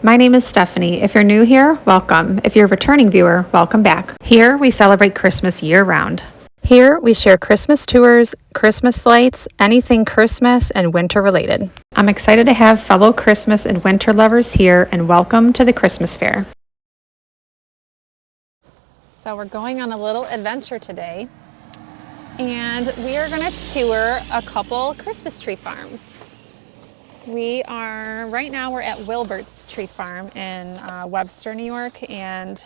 My name is Stephanie. If you're new here, welcome. If you're a returning viewer, welcome back. Here we celebrate Christmas year-round. Here we share Christmas tours, Christmas lights, anything Christmas and winter related. I'm excited to have fellow Christmas and winter lovers here, and welcome to the Christmas Fair. So we're going on a little adventure today, and we are going to tour a couple Christmas tree farms. Right now we're at Wilbert's tree farm in Webster, New York, and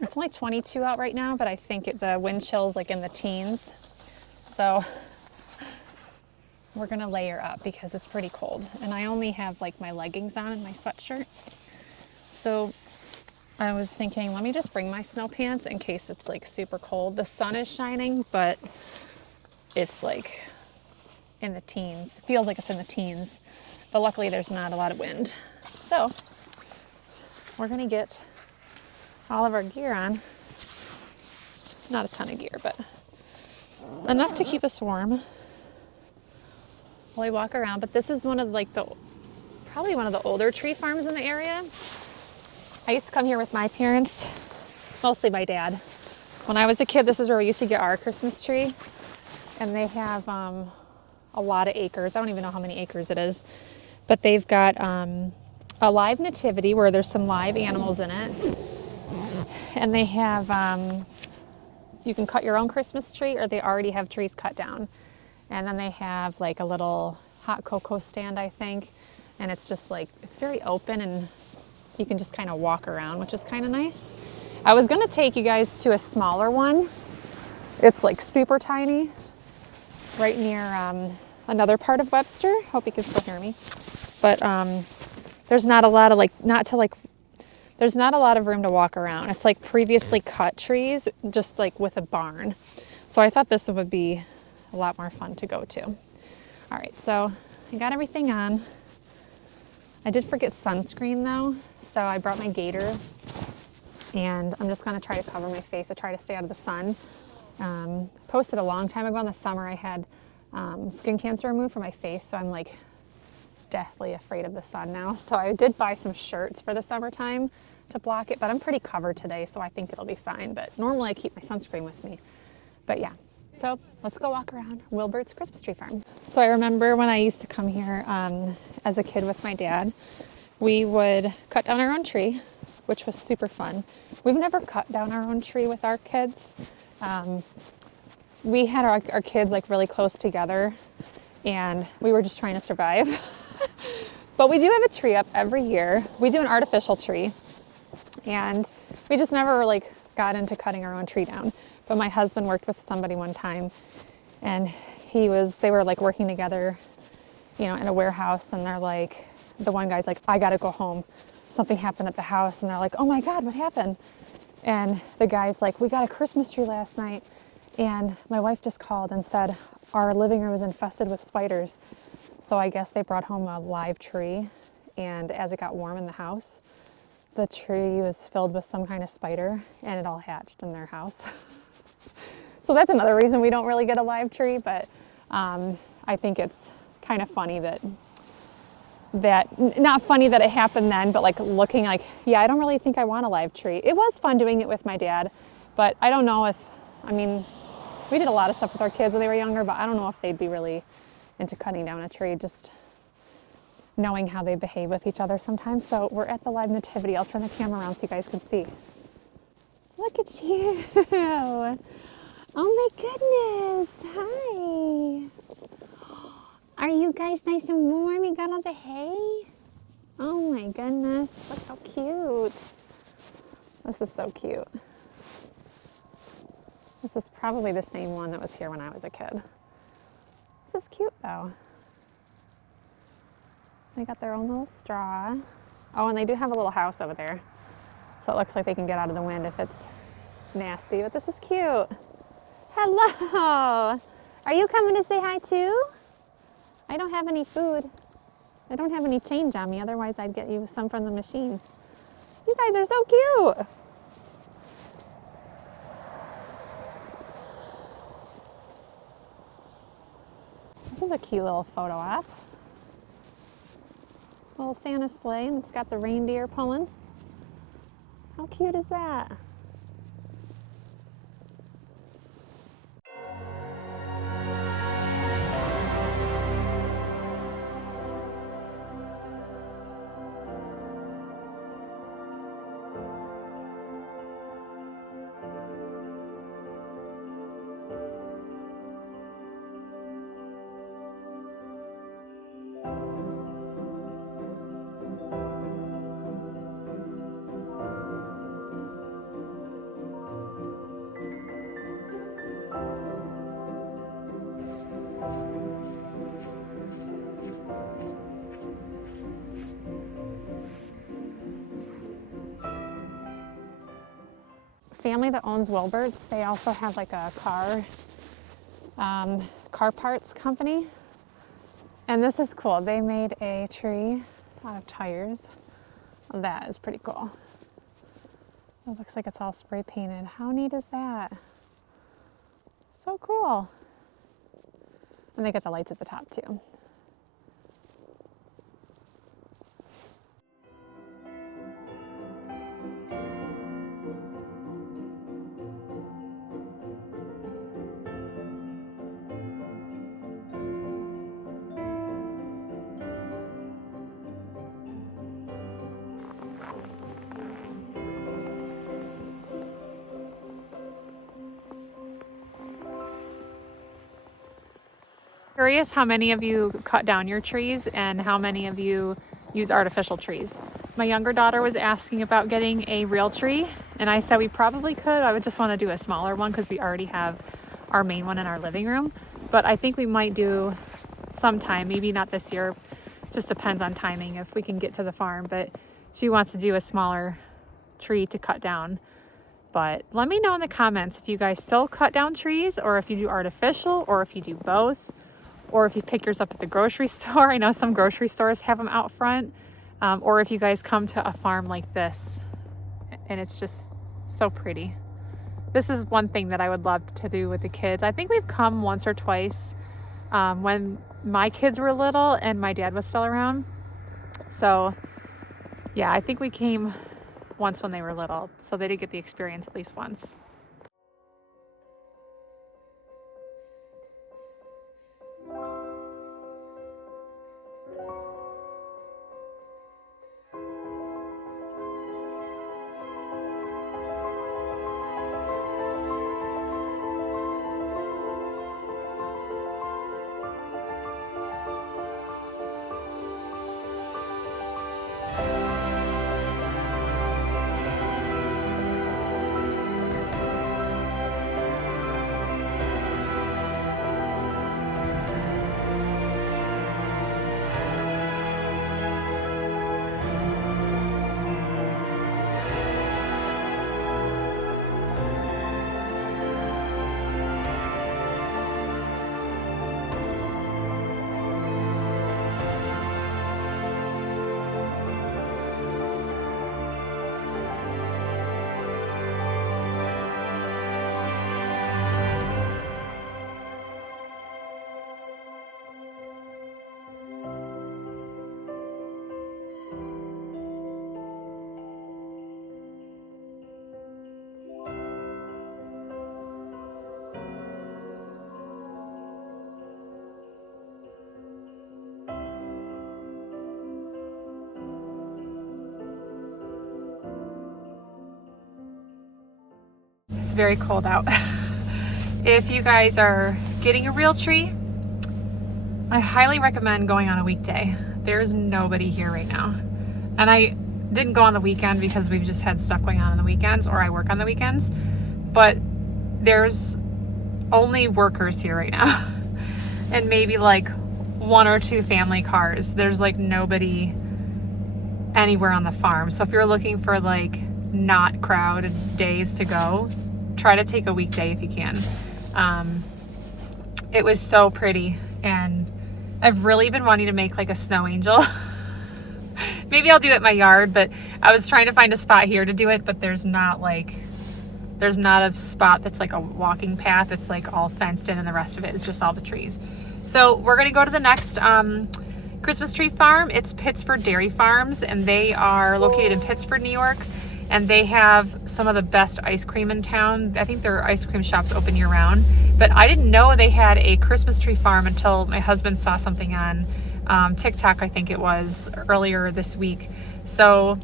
it's only 22 out right now, but I think the wind chill's like in the teens. So we're gonna layer up because it's pretty cold. And I only have like my leggings on and my sweatshirt. So I was thinking, let me just bring my snow pants in case it's like super cold. The sun is shining, but it's like in the teens. It feels like it's in the teens. But luckily there's not a lot of wind. So we're gonna get all of our gear on. Not a ton of gear, but enough to keep us warm while we walk around. But this is one of probably one of the older tree farms in the area. I used to come here with my parents, mostly my dad. When I was a kid, this is where we used to get our Christmas tree. And they have a lot of acres. I don't even know how many acres it is. But they've got a live nativity where there's some live animals in it. And they have, you can cut your own Christmas tree, or they already have trees cut down. And then they have like a little hot cocoa stand, I think. And it's just like, it's very open and you can just kind of walk around, which is kind of nice. I was gonna take you guys to a smaller one. It's like super tiny, right near another part of Webster. Hope you can still hear me. But there's not a lot of there's not a lot of room to walk around. It's like previously cut trees, just like with a barn. So I thought this would be a lot more fun to go to. All right, so I got everything on. I did forget sunscreen though, so I brought my gaiter, and I'm just gonna try to cover my face. I try to stay out of the sun. Posted a long time ago in the summer, I had skin cancer removed from my face, so I'm like deathly afraid of the sun now. So I did buy some shirts for the summertime to block it, but I'm pretty covered today, so I think it'll be fine. But normally I keep my sunscreen with me. But yeah, so let's go walk around Wilbert's Christmas tree farm. So I remember when I used to come here as a kid with my dad, we would cut down our own tree, which was super fun. We've never cut down our own tree with our kids. We had our kids like really close together, and we were just trying to survive. But we do have a tree up every year. We do an artificial tree, and we just never like got into cutting our own tree down. But my husband worked with somebody one time, and they were like working together, you know, in a warehouse, and they're like, the one guy's like, I gotta go home. Something happened at the house, and they're like, oh my God, what happened? And the guy's like, we got a Christmas tree last night, and my wife just called and said our living room is infested with spiders. So I guess they brought home a live tree, and as it got warm in the house, the tree was filled with some kind of spider, and it all hatched in their house. So that's another reason we don't really get a live tree, but I think it's kind of funny that not funny that it happened then, but like looking like, yeah, I don't really think I want a live tree. It was fun doing it with my dad, but I don't know I mean, we did a lot of stuff with our kids when they were younger, but I don't know if they'd be really into cutting down a tree, just knowing how they behave with each other sometimes. So we're at the live nativity. I'll turn the camera around so you guys can see. Look at you. Oh my goodness. Hi. Are you guys nice and warm? You got all the hay? Oh my goodness. Look how cute. This is so cute. This is probably the same one that was here when I was a kid. This is cute though. They got their own little straw. Oh, and they do have a little house over there. So it looks like they can get out of the wind if it's nasty, but this is cute. Hello. Are you coming to say hi too? I don't have any food. I don't have any change on me, otherwise I'd get you some from the machine. You guys are so cute. This is a cute little photo op. Little Santa sleigh, and it's got the reindeer pulling. How cute is that? Family that owns Wilbert's, they also have like a car parts company. And this is cool. They made a tree out of tires. That is pretty cool. It looks like it's all spray painted. How neat is that? So cool. And they got the lights at the top too. Curious how many of you cut down your trees and how many of you use artificial trees. My younger daughter was asking about getting a real tree, and I said we probably could. I would just want to do a smaller one because we already have our main one in our living room. But I think we might do sometime, maybe not this year, just depends on timing if we can get to the farm. But she wants to do a smaller tree to cut down. But let me know in the comments if you guys still cut down trees, or if you do artificial, or if you do both. Or if you pick yours up at the grocery store. I know some grocery stores have them out front. Or if you guys come to a farm like this and it's just so pretty. This is one thing that I would love to do with the kids. I think we've come once or twice when my kids were little and my dad was still around. So yeah, I think we came once when they were little. So they did get the experience at least once. It's very cold out. If you guys are getting a real tree, I highly recommend going on a weekday. There's nobody here right now. And I didn't go on the weekend because we've just had stuff going on the weekends, or I work on the weekends. But there's only workers here right now. And maybe like one or two family cars. There's like nobody anywhere on the farm. So if you're looking for like not crowded days to go, try to take a weekday if you can. It was so pretty, and I've really been wanting to make like a snow angel. Maybe I'll do it in my yard, but I was trying to find a spot here to do it, but there's not a spot that's like a walking path. It's like all fenced in, and the rest of it is just all the trees. So we're gonna go to the next Christmas tree farm. It's Pittsford Dairy Farms, and they are located in Pittsford, New York. And they have some of the best ice cream in town. I think their ice cream shop's open year round. But I didn't know they had a Christmas tree farm until my husband saw something on TikTok, I think it was, earlier this week. So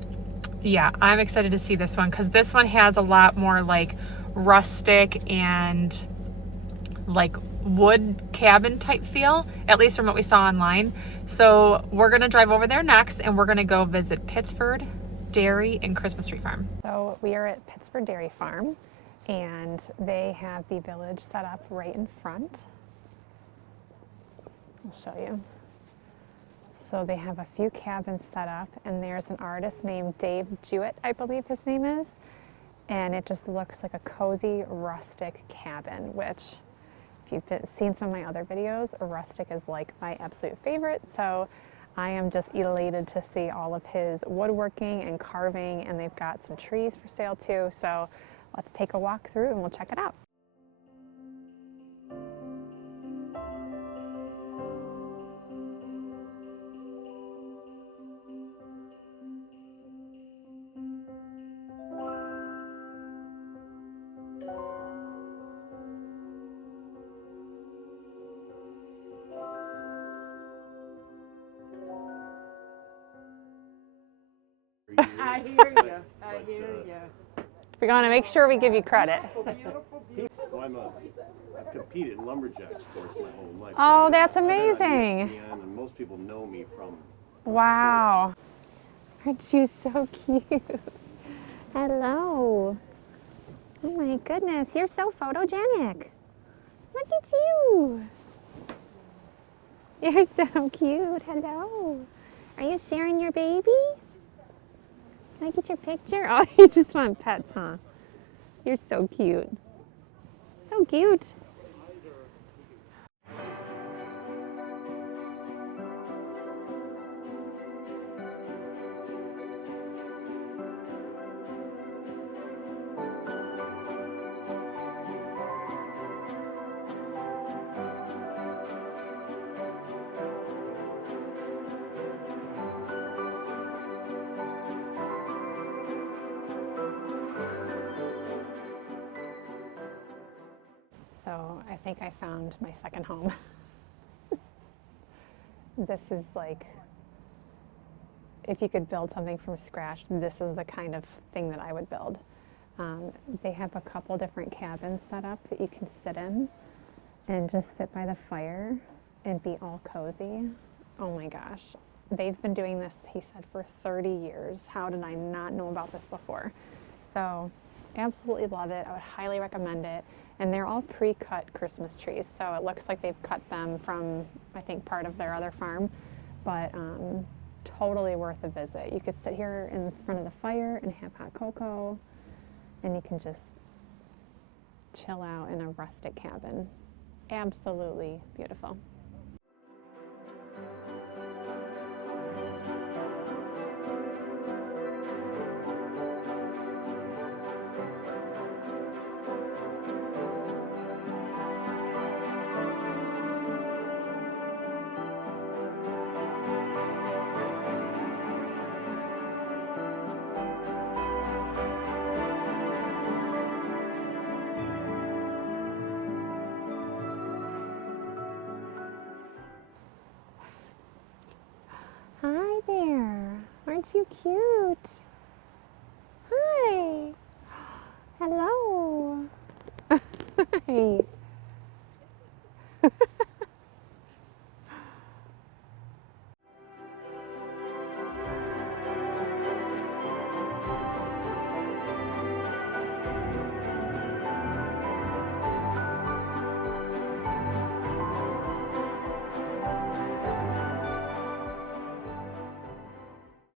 yeah, I'm excited to see this one because this one has a lot more like rustic and like wood cabin type feel, at least from what we saw online. So we're gonna drive over there next and we're gonna go visit Pittsford Dairy and Christmas Tree Farm. So we are at Pittsford Dairy Farm and they have the village set up right in front. I'll show you. So they have a few cabins set up and there's an artist named Dave Jewett, I believe his name is. And it just looks like a cozy rustic cabin, which if you've seen some of my other videos, rustic is like my absolute favorite. So I am just elated to see all of his woodworking and carving, and they've got some trees for sale too. So let's take a walk through and we'll check it out. I hear you. I hear you. We're going to make sure we give you credit. Well, I've competed in lumberjack sports my whole life. Oh, So that's I got on amazing. ESPN, and most people know me from Wow. Aren't you so cute? Hello. Oh my goodness, you're so photogenic. Look at you. You're so cute. Hello. Are you sharing your baby? Can I get your picture? Oh, you just want pets, huh? You're so cute. So cute. So I think I found my second home. This is like, if you could build something from scratch, this is the kind of thing that I would build. They have a couple different cabins set up that you can sit in and just sit by the fire and be all cozy. Oh my gosh. They've been doing this, he said, for 30 years. How did I not know about this before? So absolutely love it. I would highly recommend it. And they're all pre-cut Christmas trees, so it looks like they've cut them from, I think, part of their other farm, but totally worth a visit. You could sit here in front of the fire and have hot cocoa, and you can just chill out in a rustic cabin. Absolutely beautiful. Hi there. Aren't you cute? Hi. Hello. Hi.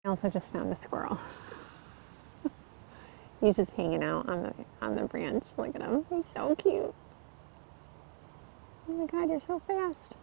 I also just found a squirrel. He's just hanging out on the branch. Look at him. He's so cute. Oh my God, you're so fast.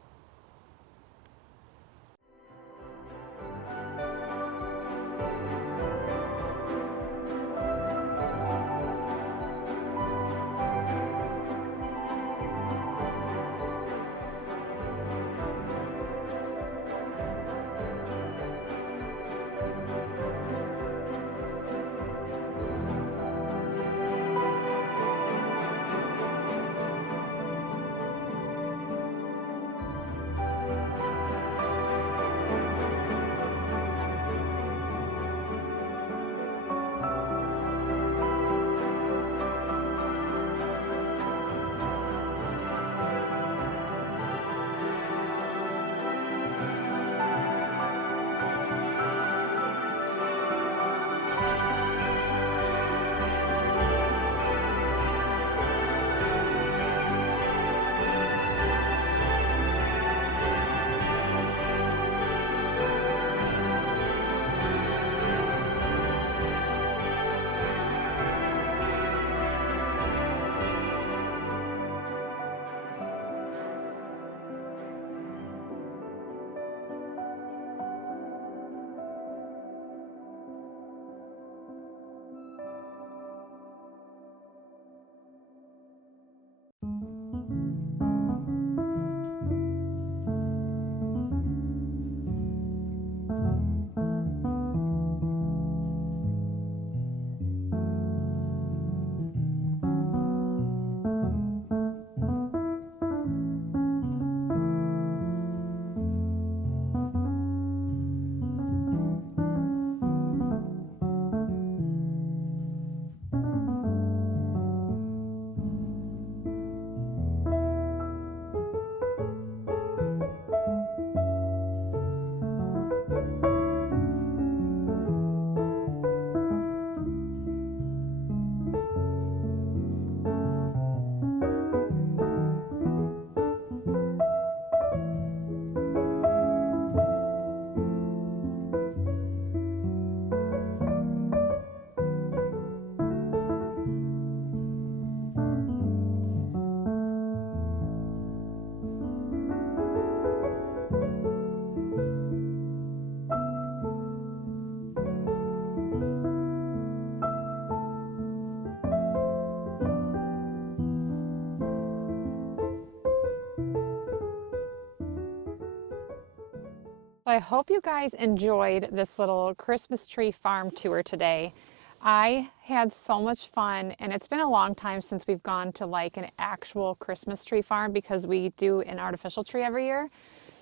I hope you guys enjoyed this little Christmas tree farm tour today. I had so much fun, and it's been a long time since we've gone to like an actual Christmas tree farm because we do an artificial tree every year.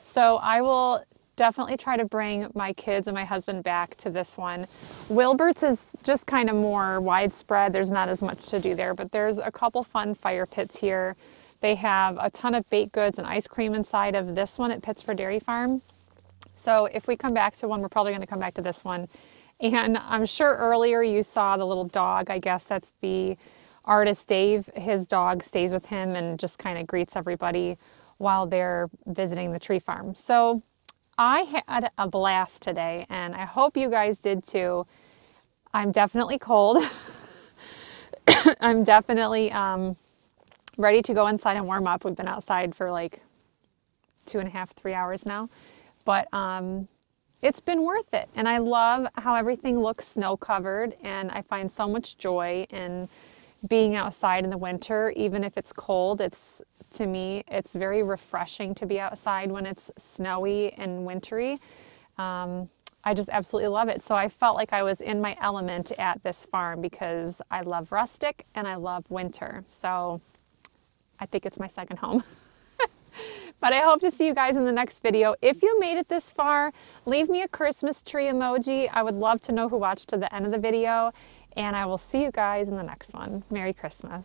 So I will definitely try to bring my kids and my husband back to this one. Wilbert's is just kind of more widespread. There's not as much to do there, but there's a couple fun fire pits here. They have a ton of baked goods and ice cream inside of this one at Pittsford Dairy Farm. So if we come back to one, we're probably going to come back to this one. And I'm sure earlier you saw the little dog. I guess that's the artist Dave. His dog stays with him and just kind of greets everybody while they're visiting the tree farm. So I had a blast today, and I hope you guys did too. I'm definitely cold. I'm definitely ready to go inside and warm up. We've been outside for like 2.5, 3 hours now. But it's been worth it. And I love how everything looks snow covered, and I find so much joy in being outside in the winter, even if it's cold. To me, it's very refreshing to be outside when it's snowy and wintry. I just absolutely love it. So I felt like I was in my element at this farm because I love rustic and I love winter. So I think it's my second home. But I hope to see you guys in the next video. If you made it this far, leave me a Christmas tree emoji. I would love to know who watched to the end of the video. And I will see you guys in the next one. Merry Christmas.